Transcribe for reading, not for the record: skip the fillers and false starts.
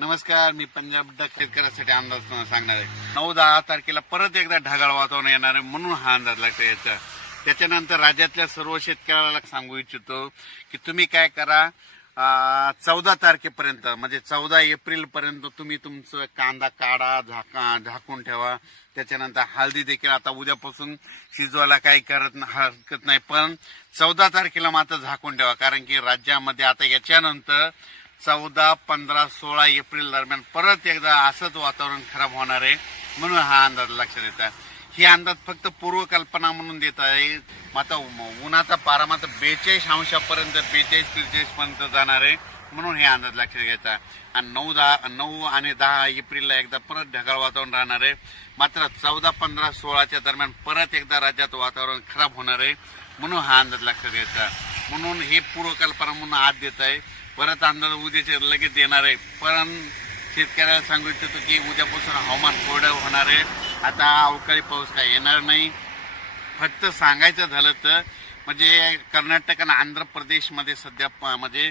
नमस्कार, मी पंजाब शेतकऱ्यासाठी अंदाज सांगणार आहे. 9-10 तारखेला परत एकदा ढगाळ वातावरण येणार आहे, म्हणून हा अंदाज लागतो याचा. त्याच्यानंतर राज्यातल्या सर्व शेतकऱ्याला सांगू इच्छितो की तुम्ही काय करा, 14 तारखेपर्यंत म्हणजे 14 एप्रिल पर्यंत तुम्ही तुमचं कांदा काढा, झाकून ठेवा. त्याच्यानंतर हळदी देखील आता उद्यापासून शिजवायला काही हरकत नाही, पण 14 तारखेला मात्र झाकून ठेवा. कारण की राज्यामध्ये आता याच्यानंतर 14, 15, 16 एप्रिल दरम्यान परत एकदा असंच वातावरण खराब होणार आहे, म्हणून हा अंदाज लक्षात येतात. ही अंदाज फक्त पूर्वकल्पना म्हणून देत आहे. मात्र उन्हाचा पारा मात्र 42 अंशापर्यंत 42-43 पर्यंत जाणार आहे, म्हणून हे अंदाज लक्षात घ्यायचा. आणि 9 आणि 10 एप्रिलला एकदा परत ढगाळ वातावरण राहणार आहे. मात्र 14, 15, 16च्या दरम्यान परत एकदा राज्यात वातावरण खराब होणार आहे, म्हणून हा अंदाज लक्षात घ्यायचा. म्हणून हे पूर्वकल्पना म्हणून आज देत आहे. परत अंदाज उद्याचे लगेच देणार आहे. पण शेतकऱ्याला सांगू इच्छितो की उद्यापासून हवामान कोरडं होणार आहे. आता अवकाळी पाऊस काय येणार नाही. फक्त सांगायचं झालं तर म्हणजे कर्नाटक आणि आंध्र प्रदेशमध्ये सध्या म्हणजे